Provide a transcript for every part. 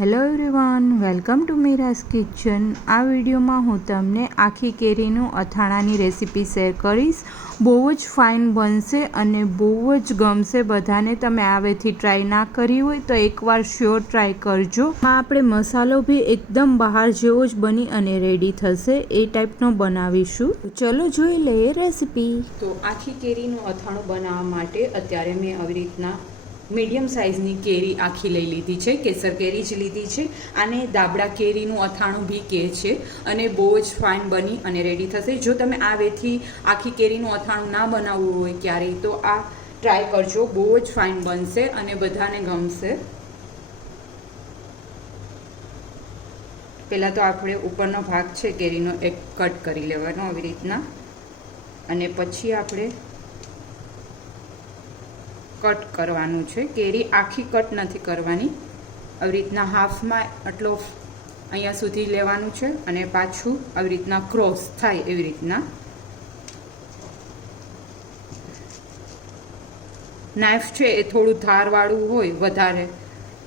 Hello everyone, welcome to Meera's kitchen. આ વિડીયોમાં હું તમને આખી કેરીનું અથાણાની રેસીપી શેર કરીશ। બહુ જ ફાઇન બનશે અને બહુ જ ગમશે બધાને। તમે આવેથી ટ્રાય ના કરી હોય તો એકવાર શ્યોર ટ્રાય કરજો। આપણે મસાલો બી એકદમ બહાર જેવો જ બની અને રેડી થશે એ ટાઈપનો બનાવીશું। ચલો જોઈ લઈએ રેસીપી। તો આખી કેરીનું અથાણું બનાવવા માટે અત્યારે મેં આવી રીતના મીડિયમ સાઇઝની કેરી આખી લઈ લીધી છે। કેસર કેરી જ લીધી છે। આને દાબડા કેરીનું અથાણું બી કહે છે અને બહુ જ ફાઇન બની અને રેડી થશે। જો તમે આ વેથી આખી કેરીનું અથાણું ના બનાવવું હોય ક્યારેય તો આ ટ્રાય કરજો, બહુ જ ફાઇન બનશે અને બધાને ગમશે। પહેલાં તો આપણે ઉપરનો ભાગ છે કેરીનો એક કટ કરી લેવાનો આવી રીતના અને પછી આપણે કટ કરવાનું છે। કેરી આખી કટ નથી કરવાની, આવી રીતના હાફમાં આટલો અહીંયા સુધી લેવાનું છે અને પાછું આવી રીતના ક્રોસ થાય એવી રીતના નાઇફ છે એ થોડું ધારવાળું હોય વધારે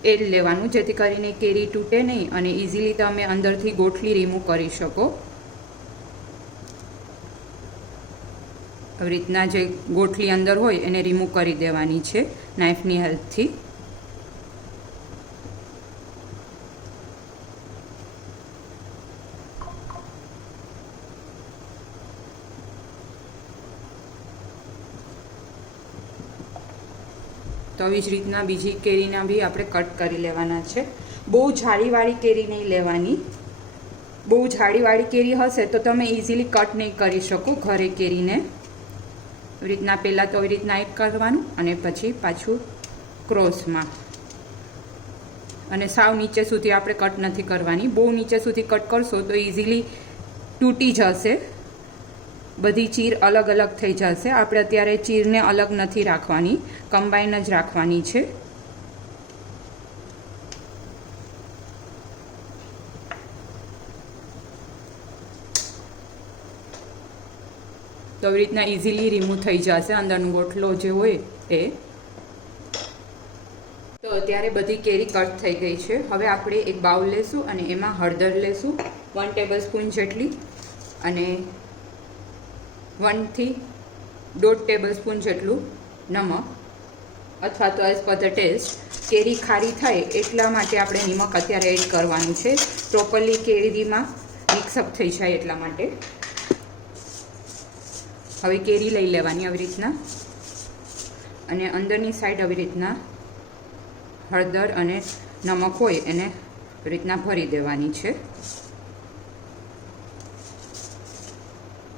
એ જ લેવાનું, જેથી કરીને કેરી તૂટે નહીં અને ઇઝીલી તમે અંદરથી ગોઠલી રિમૂવ કરી શકો। આવી રીતના જે ગોઠલી અંદર હોય એને રિમૂવ કરી દેવાની છે નાઇફની હેલ્પથી। તો આવી જ રીતના બીજી કેરીના બી આપણે કટ કરી લેવાના છે। બહુ જાડીવાળી કેરી નહીં લેવાની, બહુ જાડીવાળી કેરી હશે તો તમે ઇઝીલી કટ નહીં કરી શકો ઘરે કેરીને। આવી રીતના પહેલાં તો આવી રીતના એક કરવાનું અને પછી પાછું ક્રોસમાં અને સાવ નીચે સુધી આપણે કટ નથી કરવાની। બહુ નીચે સુધી કટ કરશો તો ઇઝીલી તૂટી જશે, બધી ચીર અલગ અલગ થઈ જશે। આપણે અત્યારે ચીરને અલગ નથી રાખવાની, કમ્બાઈન જ રાખવાની છે। તો આવી રીતના ઇઝીલી રિમૂવ થઈ જશે અંદરનો ગોઠલો જે હોય એ। તો અત્યારે બધી કેરી કટ થઈ ગઈ છે। હવે આપણે એક બાઉલ લેશું અને એમાં હળદર લેશું 1 ટેબલસ્પૂન જેટલી અને 1 થી 1.5 ટેબલસ્પૂન જેટલું નમક અથવા તો એઝ પર ધ ટેસ્ટ। કેરી ખારી થાય એટલા માટે આપણે નિમક અત્યારે એડ કરવાનું છે, પ્રોપરલી કેરીમાં મિક્સઅપ થઈ જાય એટલા માટે। હવે કેરી લઈ લેવાની આવી રીતના અને અંદરની સાઈડ આવી રીતના હળદર અને નમક હોય એને આવી રીતના ભરી દેવાની છે।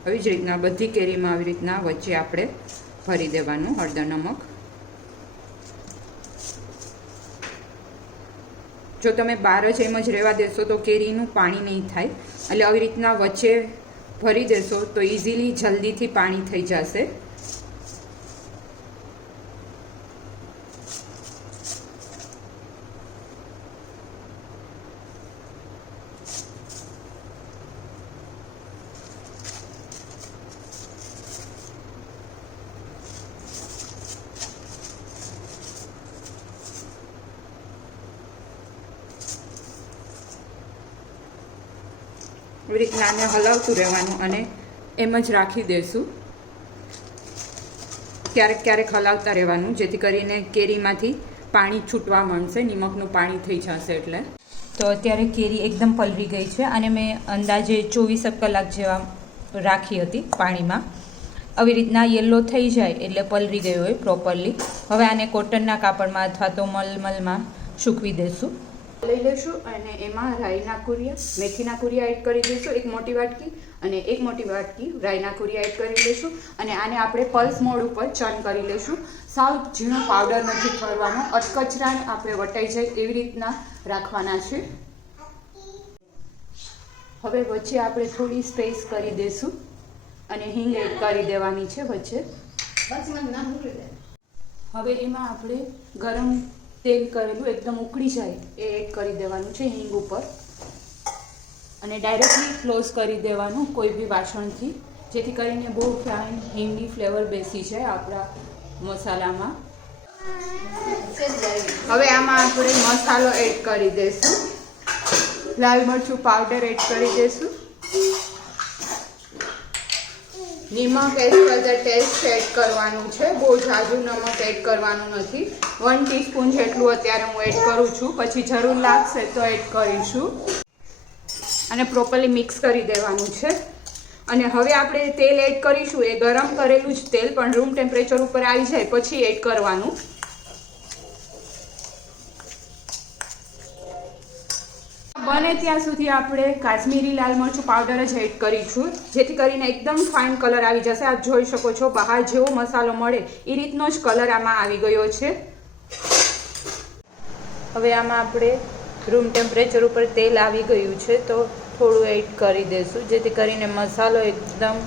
આવી જ રીતના બધી કેરીમાં આવી રીતના વચ્ચે આપણે ભરી દેવાનું હળદર નમક। જો તમે બહાર જ એમ જ રહેવા દેશો તો કેરીનું પાણી નહીં થાય, એટલે આવી રીતના વચ્ચે ભરી દેશો તો ઇઝીલી જલ્દીથી પાણી થઈ જશે। આવી રીતના આને હલાવતું રહેવાનું અને એમ જ રાખી દઈશું। ક્યારેક ક્યારેક હલાવતા રહેવાનું જેથી કરીને કેરીમાંથી પાણી છૂટવા માંડશે, નિમકનું પાણી થઈ જશે એટલે। તો અત્યારે કેરી એકદમ પલળી ગઈ છે અને મેં અંદાજે 24 કલાક જેવા રાખી હતી પાણીમાં। આવી રીતના યલો થઈ જાય એટલે પલળી ગઈ હોય પ્રોપરલી। હવે આને કોટનના કાપડમાં અથવા તો મલમલમાં સૂકવી દઈશું। લઈ લઈશું અને એમાં રાઈના કુરિયા, મેથીના કુરિયા એડ કરી દઈશું 1 મોટી વાટકી અને 1 મોટી વાટકી રાઈના કુરિયા એડ કરી દઈશું અને આને આપણે પલ્સ મોડ ઉપર ચર્ન કરી લઈશું। સાવ ઝીણો પાવડર નથી કરવાનો, અટકચરાને આપણે વટાઈ જાય એવી રીતના રાખવાના છે। હવે વચ્ચે આપણે થોડી સ્પેસ કરી દઈશું અને હિંગ એડ કરી દેવાની છે વચ્ચે। હવે એમાં આપણે ગરમ તેલ કરેલું એકદમ ઉકળી જાય એ એડ કરી દેવાનું છે હિંગ ઉપર અને ડાયરેક્ટલી ક્લોઝ કરી દેવાનું કોઈ બી વાસણથી, જેથી કરીને બહુ ફાઇન હિંગની ફ્લેવર બેસી જાય આપણા મસાલામાં। હવે આમાં આપણે મસાલો એડ કરી દઈશું. લાલ મરચું પાવડર એડ કરી દઈશું. નમક as per the test add કરવાનું છે. બહુ ઝાઝું નમક એડ કરવાનું નથી. 1 ટીસ્પૂન જેટલું અત્યારે હું એડ કરું છું. પછી જરૂર લાગશે તો એડ કરીશું. અને પ્રોપરલી મિક્સ કરી દેવાનું છે. અને હવે આપણે તેલ એડ કરીશું. એ ગરમ કરેલું જ તેલ, પણ રૂમ ટેમ્પરેચર ઉપર આવી જાય પછી એડ કરવાનું. બને ત્યાં સુધી આપણે કાશ્મીરી લાલ મરચું પાવડર જ એડ કરીશું, જેથી કરીને એકદમ ફાઇન કલર આવી જશે. આપ જોઈ શકો છો બહાર જેવો મસાલો મળે એ રીતનો જ કલર આમાં આવી ગયો છે. હવે આમાં આપણે રૂમ ટેમ્પરેચર ઉપર તેલ આવી ગયું છે તો થોડું એડ કરી દઈશું, જેથી કરીને મસાલો એકદમ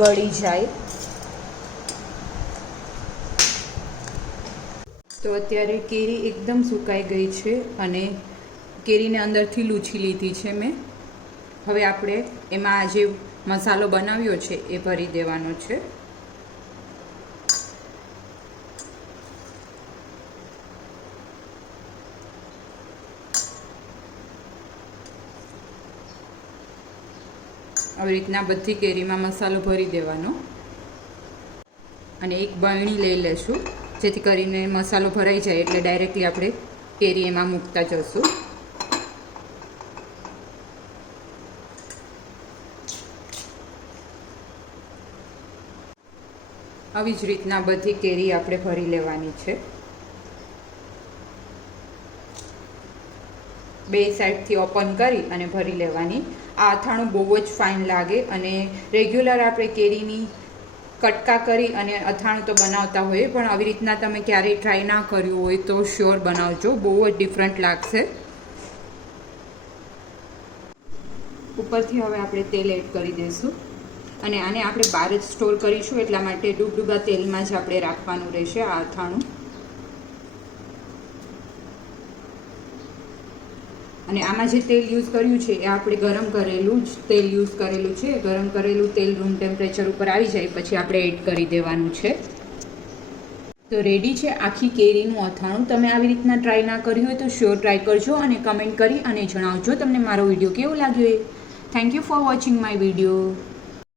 ગળી જાય. તો અત્યારે કેરી એકદમ સુકાઈ ગઈ છે અને કેરીને અંદરથી લૂછી લીધી છે મેં. હવે આપણે એમાં આ જે મસાલો બનાવ્યો છે એ ભરી દેવાનો છે. આવી રીતના બધી કેરીમાં મસાલો ભરી દેવાનો. અને એક બરણી લઈ લેશું, જેથી કરીને મસાલો ભરાઈ જાય એટલે ડાયરેક્ટલી આપણે કેરી એમાં મૂકતા જશું. આવી જ રીતના બધી કેરી આપણે ભરી લેવાની છે. બે સાઈડથી ઓપન કરી અને ભરી લેવાની. આ અથાણું બહુ જ ફાઇન લાગે અને રેગ્યુલર આપણે કેરીની કટકા કરી અને અથાણું તો બનાવતા હોઈએ, પણ આવી રીતના તમે ક્યારેય ટ્રાય ના કર્યું હોય તો શ્યોર બનાવજો. બહુ જ ડિફરન્ટ લાગશે. ઉપરથી હવે આપણે તેલ એડ કરી દઈશું અને આને આપણે બહાર જ સ્ટોર કરીશું, એટલા માટે ડૂબડૂબા તેલમાં જ આપણે રાખવાનું રહેશે આ અથાણું. અને આમાં જે તેલ યુઝ કર્યું છે એ આપણે ગરમ કરેલું જ તેલ યુઝ કરેલું છે. ગરમ કરેલું તેલ રૂમ ટેમ્પરેચર ઉપર આવી જાય પછી આપણે એડ કરી દેવાનું છે. તો રેડી છે આખી કેરીનું અથાણું. તમે આવી રીતના ટ્રાય ના કર્યું હોય તો શ્યોર ટ્રાય કરજો અને કમેન્ટ કરી અને જણાવજો તમને મારો વિડીયો કેવો લાગ્યો એ. Thank you for watching my video.